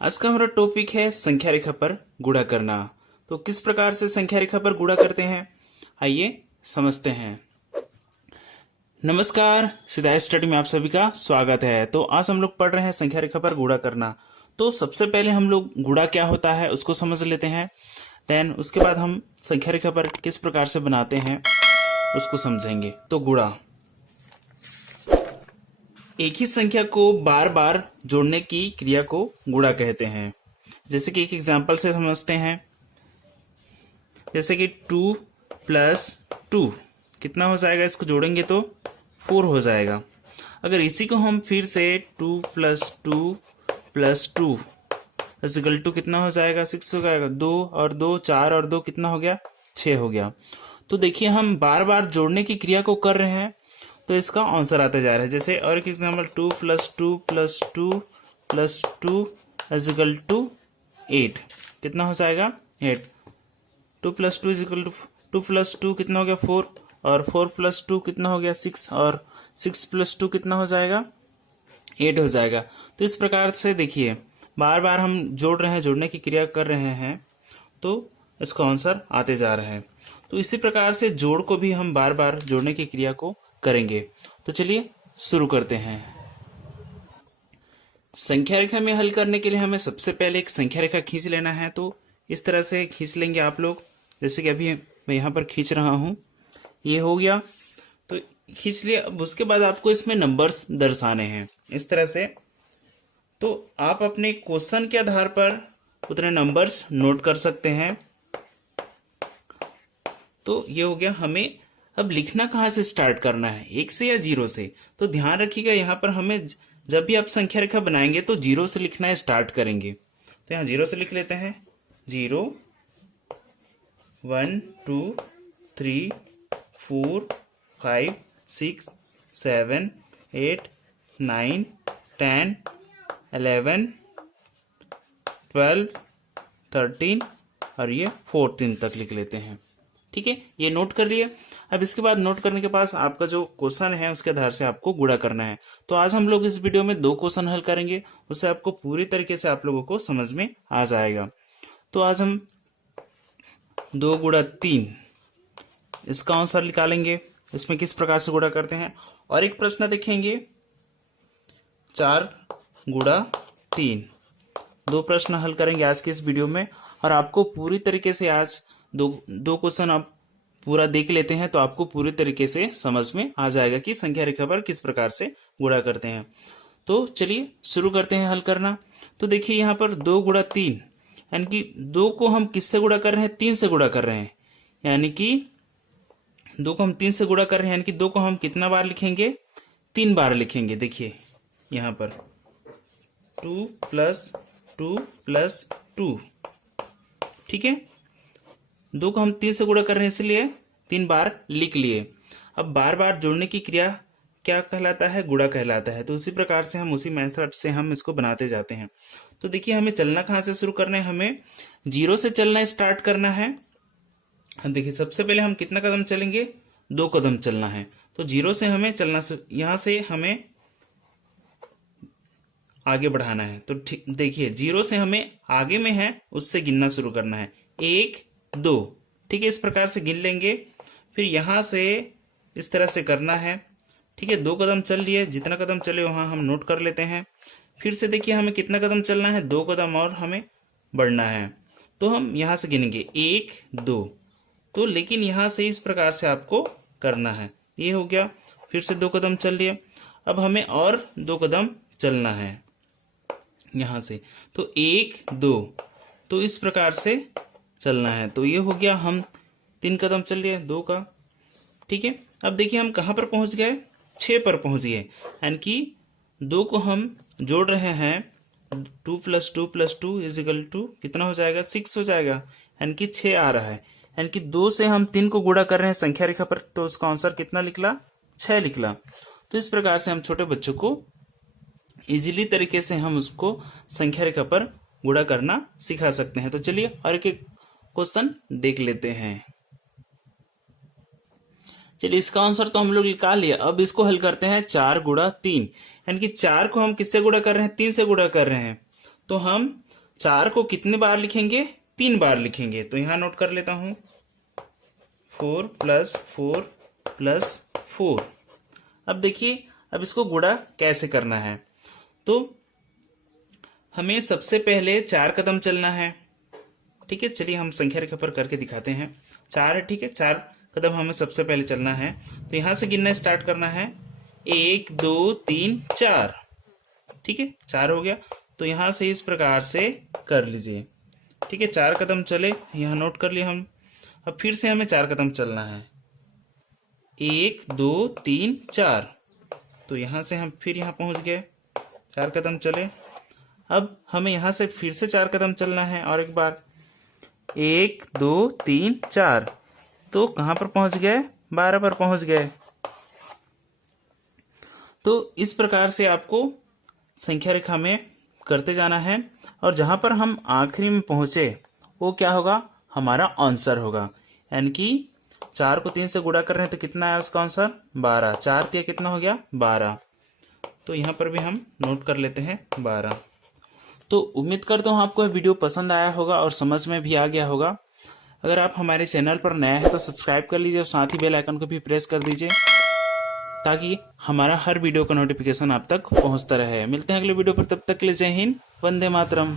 आज का हमारा टॉपिक है संख्या रेखा पर गुणा करना। तो किस प्रकार से संख्या रेखा पर गुणा करते हैं, आइए समझते हैं। नमस्कार, सिद्धार्थ स्टडी में आप सभी का स्वागत है। तो आज हम लोग पढ़ रहे हैं संख्या रेखा पर गुणा करना। तो सबसे पहले हम लोग गुणा क्या होता है उसको समझ लेते हैं, देन उसके बाद हम संख्या रेखा पर किस प्रकार से बनाते हैं उसको समझेंगे। तो गुणा एक ही संख्या को बार बार जोड़ने की क्रिया को गुणा कहते हैं। जैसे कि एक एग्जांपल से समझते हैं, जैसे कि 2 + 2 कितना हो जाएगा, इसको जोड़ेंगे तो 4 हो जाएगा। अगर इसी को हम फिर से 2 + 2 + 2 = कितना हो जाएगा, 6 हो जाएगा। 2 और 2 4 और 2 कितना हो गया, 6 हो गया। तो देखिए हम बार बार जोड़ने की क्रिया को कर रहे हैं तो इसका आंसर आते जा रहा है। जैसे और एक एग्जाम्पल 2 + 2 + 2 + 2 = 8 कितना हो जाएगा, 8। 2 + 2 = 2 + 2 कितना हो गया, 4 और 4 + 2 कितना हो गया, 6 और 6 + 2 कितना हो जाएगा, 8 हो जाएगा। तो इस प्रकार से देखिए बार बार हम जोड़ रहे हैं, जोड़ने की क्रिया कर रहे हैं तो इसका आंसर आते जा रहा है। तो इसी प्रकार से जोड़ को भी हम बार बार जोड़ने की क्रिया को करेंगे। तो चलिए शुरू करते हैं। संख्या रेखा में हल करने के लिए हमें सबसे पहले एक संख्या रेखा खींच लेना है। तो इस तरह से खींच लेंगे आप लोग, जैसे कि अभी मैं यहाँ पर खींच रहा हूँ, ये हो गया। तो खींच लिया। अब उसके बाद आपको इसमें नंबर्स दर्शाने हैं इस तरह से। तो आप अपने क्वेश्चन के आधार पर उतने नंबर्स नोट कर सकते हैं। तो ये हो गया। हमें अब लिखना कहाँ से स्टार्ट करना है, 1 से या 0 से। तो ध्यान रखिएगा यहाँ पर हमें जब भी आप संख्या रेखा बनाएंगे तो 0 से लिखना स्टार्ट करेंगे। तो यहाँ 0 से लिख लेते हैं। 0 1 2 3 4 5 6 7 8 9 10 11 12 13 और ये 14 तक लिख लेते हैं। ठीक है, ये नोट कर लिए। अब इसके बाद नोट करने के पास आपका जो क्वेश्चन है उसके आधार से आपको गुणा करना है। तो आज हम लोग इस वीडियो में 2 क्वेश्चन हल करेंगे, उससे आपको पूरी तरीके से आप लोगों को समझ में आ जाएगा। तो आज हम 2 × 3 इसका आंसर निकालेंगे, इसमें किस प्रकार से गुणा करते हैं। और एक प्रश्न देखेंगे 4 × 3। 2 प्रश्न हल करेंगे आज के इस वीडियो में। और आपको पूरी तरीके से आज दो क्वेश्चन आप पूरा देख लेते हैं तो आपको पूरी तरीके से समझ में आ जाएगा कि संख्या रेखा पर किस प्रकार से गुणा करते हैं। तो चलिए शुरू करते हैं हल करना। तो देखिए यहाँ पर 2 × 3 यानी कि 2 को हम किससे गुणा कर रहे हैं, 3 से गुणा कर रहे हैं। यानी कि 2 को हम 3 से गुणा कर रहे हैं, यानी कि 2 को हम कितना बार लिखेंगे, 3 बार लिखेंगे। देखिए यहाँ पर 2 + 2 + 2। ठीक है, 2 को हम 3 से गुणा कर रहे हैं इसलिए 3 बार लिख लिए। अब बार बार जोड़ने की क्रिया क्या कहलाता है, गुणा कहलाता है। तो उसी प्रकार से हम उसी मेथड से हम इसको बनाते जाते हैं। तो देखिए हमें चलना कहाँ से शुरू करना है, हमें 0 से चलना स्टार्ट करना है। देखिए सबसे पहले हम कितना कदम चलेंगे, 2 कदम चलना है। तो 0 से हमें चलना, यहां से हमें आगे बढ़ाना है। तो ठीक देखिए 0 से हमें आगे में है उससे गिनना शुरू करना है, 1 2। ठीक है, इस प्रकार से गिन लेंगे। फिर यहां से इस तरह से करना है। ठीक है, 2 कदम चल लिए, जितना कदम चले वहां हम नोट कर लेते हैं। फिर से देखिए हमें कितना कदम चलना है, 2 कदम और हमें बढ़ना है। तो हम यहां से गिनेंगे 1 2। तो लेकिन यहां से इस प्रकार से आपको करना है। ये हो गया। फिर से 2 कदम चल लिए। अब हमें और 2 कदम चलना है यहां से। तो 1 2। तो इस प्रकार से चलना है। तो ये हो गया, हम 3 कदम चल लिए 2 का। ठीक है, अब देखिए हम कहां पर पहुंच गए, 6 पर पहुंच गए। यानी कि 2 को हम जोड़ रहे हैं, 2 + 2 + 2 = कितना हो जाएगा, 6 हो जाएगा। यानी कि 6 आ रहा है। यानी कि 2 से हम 3 को गुणा कर रहे हैं संख्या रेखा पर, तो उसका आंसर कितना निकला, 6 निकला। तो इस प्रकार से हम छोटे बच्चों को इजीली तरीके से हम उसको संख्या रेखा पर गुणा करना सिखा सकते हैं। तो चलिए और एक क्वेश्चन देख लेते हैं। चलिए इसका आंसर तो हम लोग निकाल लिया। अब इसको हल करते हैं 4 × 3। यानी कि 4 को हम किससे गुणा कर रहे हैं, 3 से गुणा कर रहे हैं। तो हम 4 को कितने बार लिखेंगे? 3 बार लिखेंगे। तो यहां नोट कर लेता हूं 4 + 4 + 4। अब देखिए, अब इसको गुणा कैसे करना है। तो हमें सबसे पहले 4 कदम चलना है। ठीक है, चलिए हम संख्या रेखा पर करके दिखाते हैं। 4 है, ठीक है, 4 कदम हमें सबसे पहले चलना है। तो यहां से गिनना स्टार्ट करना है। 1 2 3 4। ठीक है, 4 हो गया। तो यहां से इस प्रकार से कर लीजिए। ठीक है, 4 कदम चले, यहां नोट कर लिए हम। अब फिर से हमें 4 कदम चलना है। 1 2 3 4। तो यहां से हम फिर यहां पहुंच गए, 4 कदम चले। अब हमें यहां से फिर से 4 कदम चलना है और एक बार। 1 2 3 4। तो कहां पर पहुंच गए? 12 पर पहुंच गए। तो इस प्रकार से आपको संख्या रेखा में करते जाना है और जहां पर हम आखिरी में पहुंचे वो क्या होगा? हमारा आंसर होगा। यानी कि 4 को 3 से गुणा कर रहे हैं तो कितना है उसका आंसर? 12। 4 तिया कितना हो गया? 12। तो यहां पर भी हम नोट कर लेते हैं 12। तो उम्मीद करता हूं आपको यह वीडियो पसंद आया होगा और समझ में भी आ गया होगा। अगर आप हमारे चैनल पर नए हैं तो सब्सक्राइब कर लीजिए और साथ ही बेल आइकन को भी प्रेस कर दीजिए ताकि हमारा हर वीडियो का नोटिफिकेशन आप तक पहुंचता रहे। मिलते हैं अगले वीडियो पर, तब तक के लिए जय हिंद, वंदे मातरम।